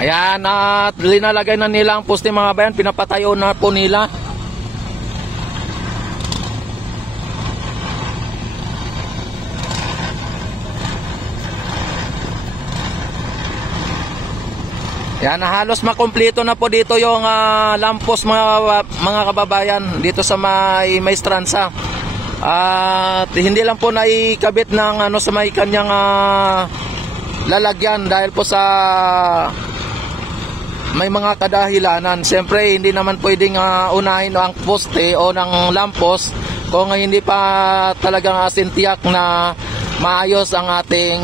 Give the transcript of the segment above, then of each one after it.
Ayan, at linalagay na nila ang poste mga bayan, pinapatayo na po nila. Yan, halos makumpleto na po dito yung lampos mga kababayan dito sa may Maestranza. At hindi lang po naikabit ng sa may kanyang lalagyan dahil po sa may mga kadahilanan. Siyempre hindi naman pwedeng unahin ang poste o ng lampos kung hindi pa talagang asintiyak na maayos ang ating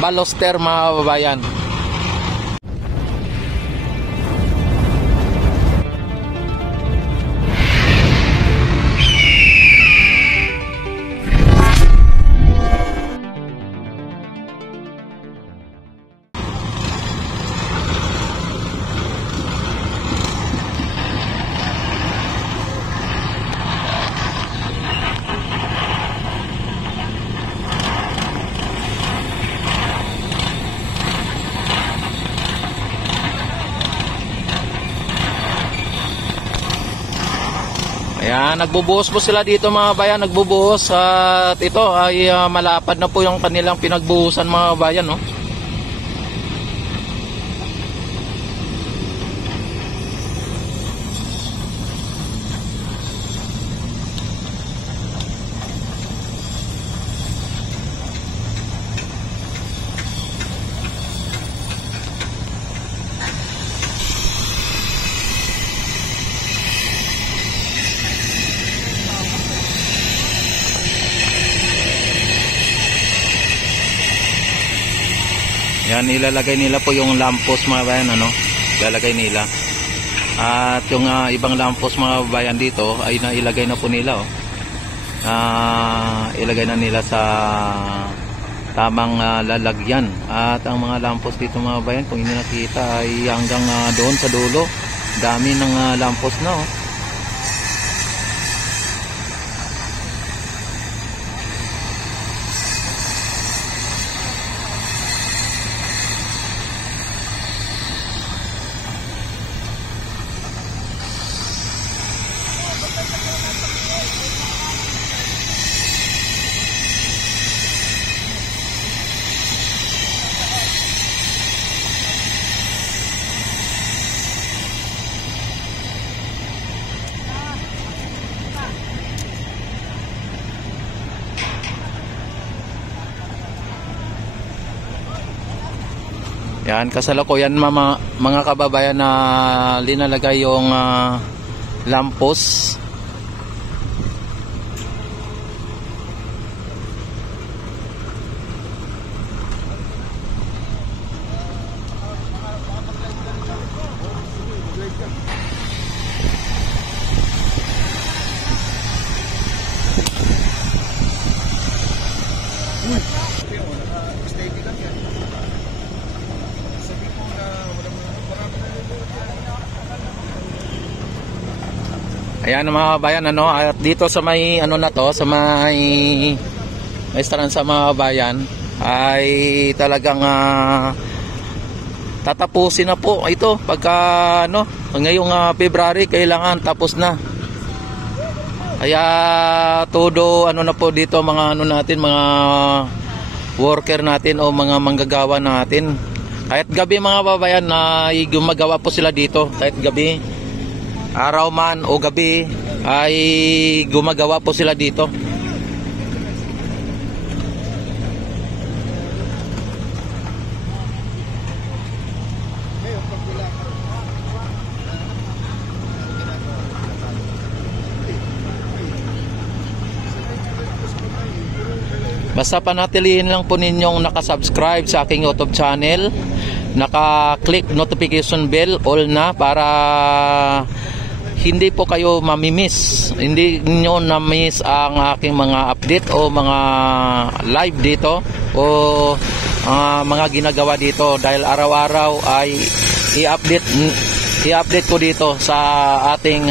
baluster mga kababayan. Ayan, nagbubuhos po sila dito mga bayan, nagbubuhos at ito ay malapad na po yung kanilang pinagbuhusan mga bayan, no? Yan, ilalagay nila po yung lampos mga bayan, ilalagay nila. At yung ibang lampos mga bayan dito ay nailagay na po nila, ilagay na nila sa tamang lalagyan. At ang mga lampos dito mga bayan, kung hindi nakita ay hanggang doon sa dulo. Dami ng lampos na, Yan, kasalukuyan mga kababayan na linalagay yung lampos. Ayan mga kabayan, at dito sa may sa may Maestranza mga kabayan ay talagang tatapusin na po ito pagka ngayong February kailangan tapos na. Kaya todo na po dito mga natin, mga worker natin o mga manggagawa natin. Kahit gabi mga kababayan na gumagawa po sila dito, kahit gabi, araw man o gabi ay gumagawa po sila dito. Basta panatilihin lang po ninyong nakasubscribe sa aking YouTube channel, naka-click notification bell all na para hindi po kayo mamimiss, hindi niyo na-miss ang aking mga update o mga live dito o mga ginagawa dito, dahil araw-araw ay i-update ko dito sa ating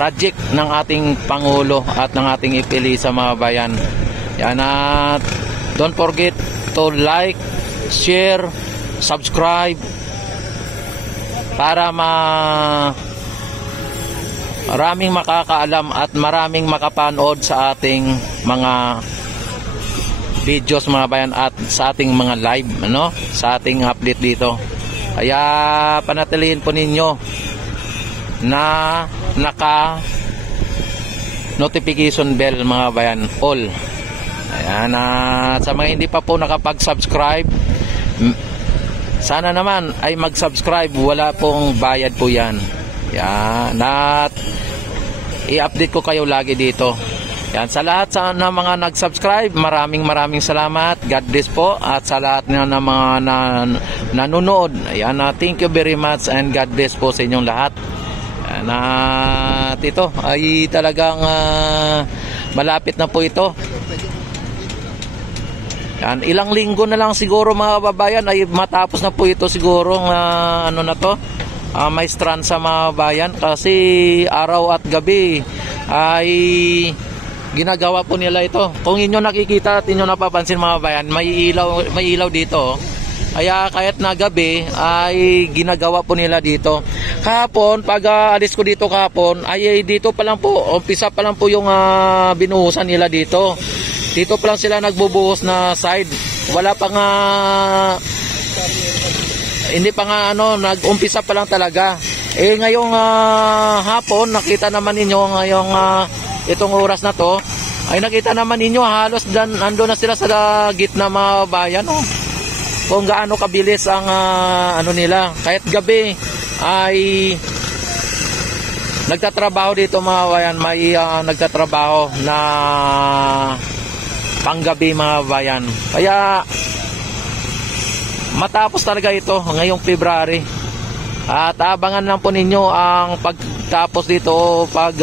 project ng ating Pangulo at ng ating ipili sa mga bayan. Yan, at don't forget to like, share, subscribe para maraming makakaalam at maraming makapanood sa ating mga videos mga bayan at sa ating mga live, ano, sa ating update dito. Kaya panatilihin po ninyo na naka notification bell mga bayan, all. Ayan, at sa mga hindi pa po nakapag-subscribe, sana naman ay mag-subscribe, wala pong bayad po yan. Yan, at i-update ko kayo lagi dito. Yan, sa lahat na mga nag-subscribe, maraming salamat. God bless po. At sa lahat na mga nanonood, ayan, thank you very much and God bless po sa inyong lahat. Yan, at ito ay talagang malapit na po ito. Yan, ilang linggo na lang siguro mga babayan ay matapos na po ito siguro ano na to, may strand sa mga bayan, kasi araw at gabi ay ginagawa po nila ito. Kung inyo nakikita at inyo napapansin mga bayan, may ilaw dito. Kaya kahit na gabi ay ginagawa po nila dito. Kahapon, pag alis ko dito kahapon, ay dito pa lang po, umpisa pa lang po yung binuhusan nila dito. Dito pa lang sila nagbubuhos na side. Wala pa nga, hindi pa nga ano, nag-umpisa pa lang talaga. Eh ngayong hapon, nakita naman ninyo ngayong itong oras na to, ay nakita naman ninyo halos ando na sila sa gitna mga bayan. Oh. Kung gaano kabilis ang ano nila. Kahit gabi ay nagtatrabaho dito mga bayan. May nagtatrabaho na panggabi mga bayan. Kaya matapos talaga ito ngayong February. At abangan lang po ninyo ang pagtapos dito, pag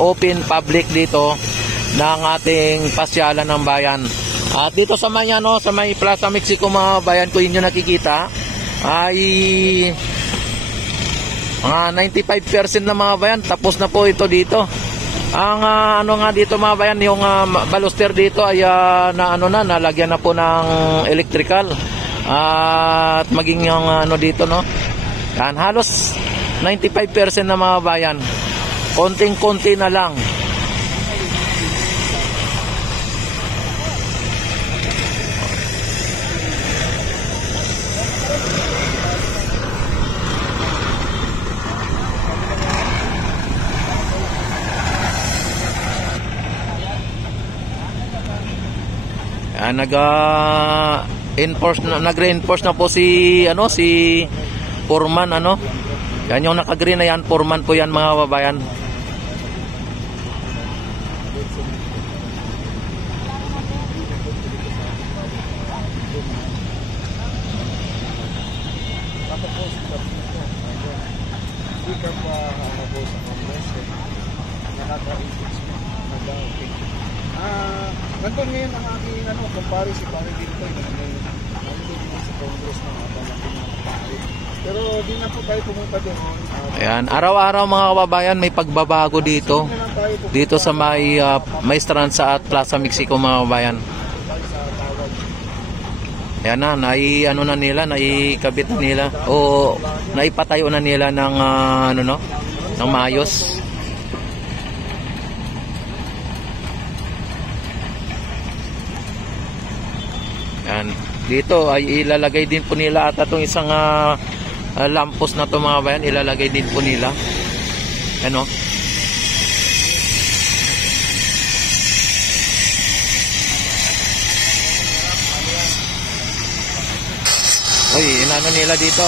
open public dito ng ating pasyalan ng bayan. At dito sa may ano, sa may Plaza Mexico mga bayan, kung inyo nakikita ay mga 95% na mga bayan, tapos na po ito dito. Ang ano nga dito mga bayan, yung baluster dito ay nalagyan na po ng electrical. At maging yung ano dito, no. Yan, halos 95% na mga bayan. Konting-konti na lang. Nag-reinforce na po si foreman, ano. Yan yung naka-green na yan, foreman po yan mga babayan. Nandun ngayon ang aking kumpare si Pare Dito, nandun sa Congress ng pare. Pero di na po tayo pumunta doon. Ayan, araw-araw mga kababayan may pagbabago dito. Dito sa may strand sa Plaza Mexico mga kababayan. Ayan na, naikabit na nila o naipatayo na nila ng ng maayos. Yan. Dito ay ilalagay din po nila at itong isang lampos na to mga bayan, ilalagay din po nila. Ano? Uy, inano nila dito.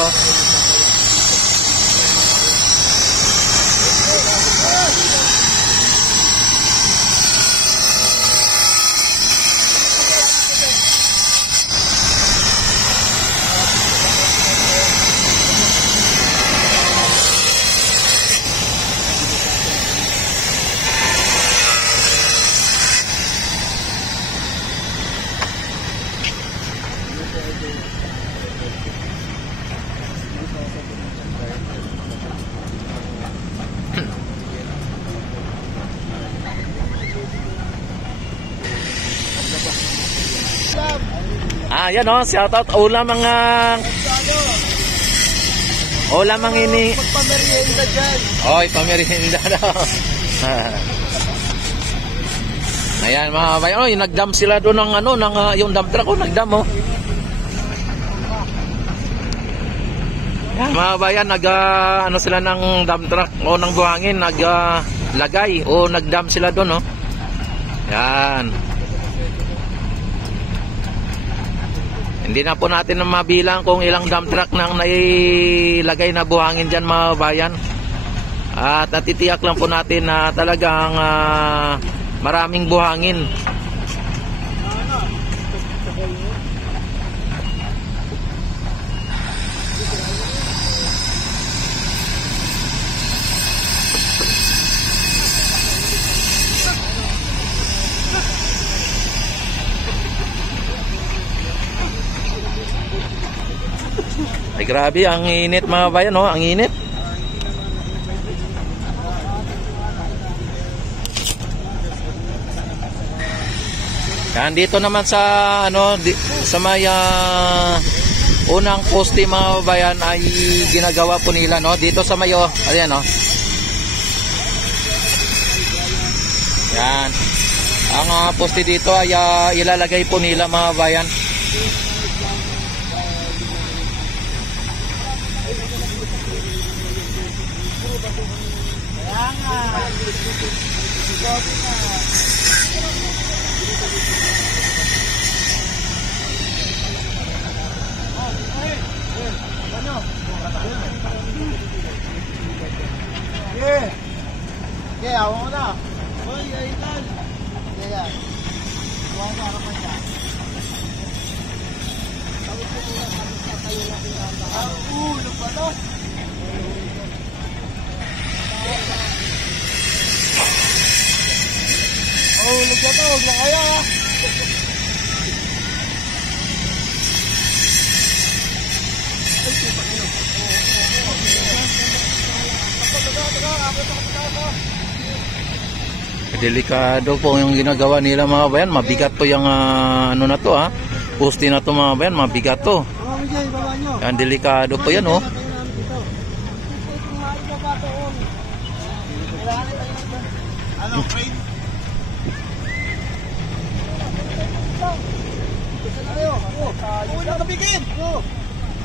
Yan o, shoutout. Ulam ang ini. Magpamerienda dyan. Oy, pamerienda daw. Ayan mga kabayan, oh, yung nagdam sila doon ng yung dump truck, oh, nagdam, oh. Ayan, mga kabayan, sila ng dump truck o ng buhangin, lagay o nagdam sila doon, oh. Ayan. Hindi na po natin mabilang kung ilang dump truck nang nailagay na buhangin dyan, mga kabayan. At natitiyak lang po natin na talagang maraming buhangin. Ay grabe, ang init mga bayan, oh, ang init. Yan dito naman sa sa may unang poste mga bayan ay ginagawa po nila, no, dito sa may ayan, no. Yan. Ang poste dito ay ilalagay po nila mga bayan. Okay, awa mo na. Hoy, Aitan. Yan. Awa mo na kanya. Ulo pa to. Ulo pa to, huwag lang kaya ha. Delikado po yung ginagawa nila mga bayan. Mabigat to yung na to, ha. Poste na to mga bayan, mabigat to. Yan, delikado po yan, oh. Ano, Fred? Uy, nakabigin!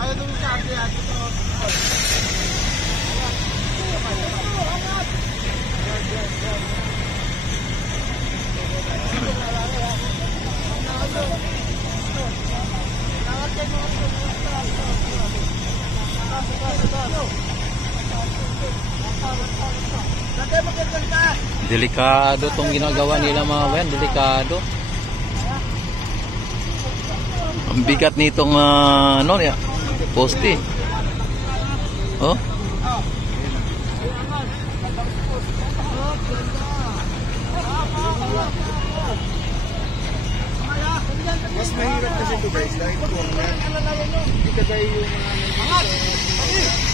Ayaw doon sa akin. Delikado tong ginagawa nila mga bayan, delikado. Ang bigat nitong poste. Oh. Mas mahirap kasi ito guys, dahil ito ang hindi kagaya yung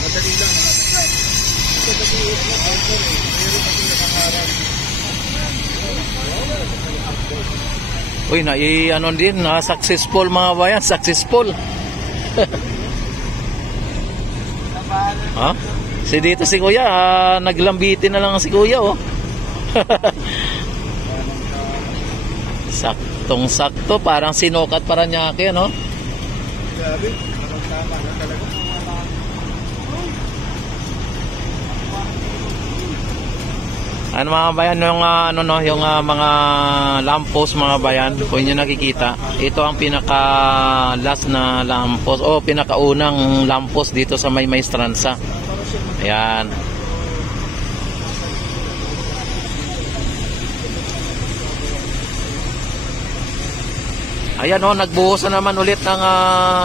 madali lang. Ito kasi yung mayroon kasi nakaharap. Uy, din, successful mga bayan, successful. Ha? Si dito si Kuya, naglambitin na lang si Kuya, oh. Saktong-sakto, parang sinukat Paranaque, no? Grabe, tama na talaga. Ano mga bayan, yung mga lamppost mga bayan, kung inyo nakikita, ito ang pinaka last na lamppost o pinakaunang lamppost dito sa May Maestranza. Ayan. Ayan, nagbuhos na naman ulit ng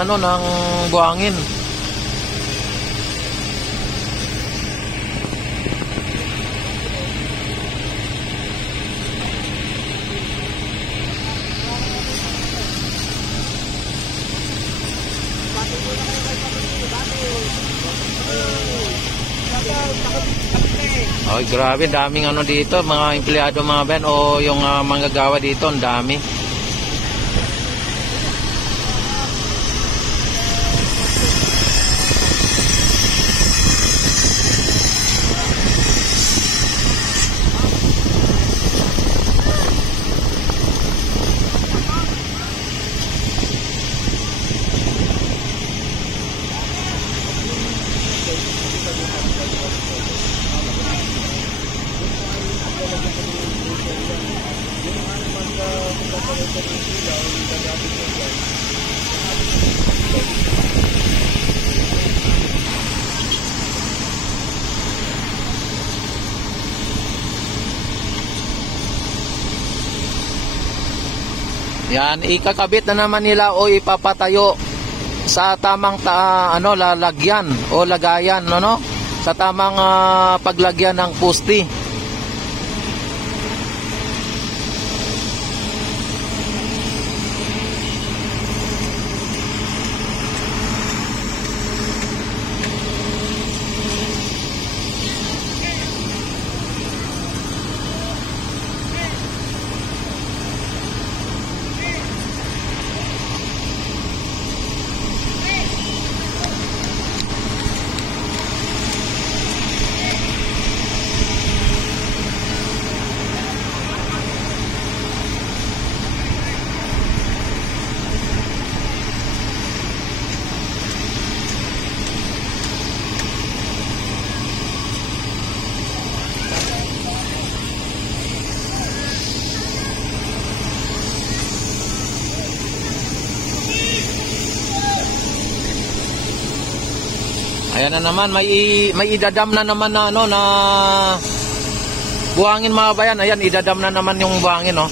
ng buhangin. Ay, grabe, daming dito, mga empleyado mga bayan o yung manggagawa dito, ang dami. Yan, ikakabit na naman nila o ipapatayo sa tamang lalagyan o lagayan, no? Sa tamang paglagyan ng pusti. Ayan na naman, may idadam na naman na na buhangin mga bayan. Ayan, idadam na naman yung buhangin, no.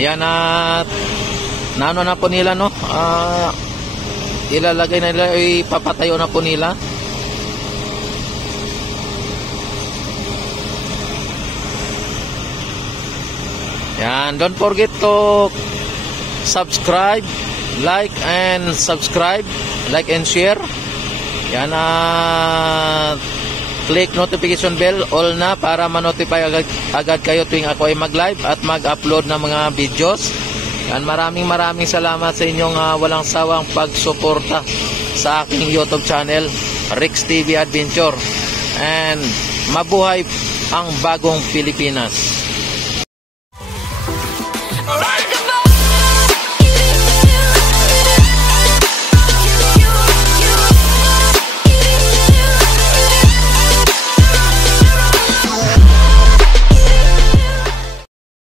Ayan, at naano na po nila, no, ilalagay na nila, ipapatayo na po nila. Yan, don't forget to subscribe, like and subscribe, like and share. Yan, click notification bell all na para ma-notify agad kayo tuwing ako ay mag-live at mag-upload ng mga videos. Yan, maraming salamat sa inyong walang sawang pagsuporta sa aking YouTube channel, Rex TV Adventure. And mabuhay ang bagong Pilipinas.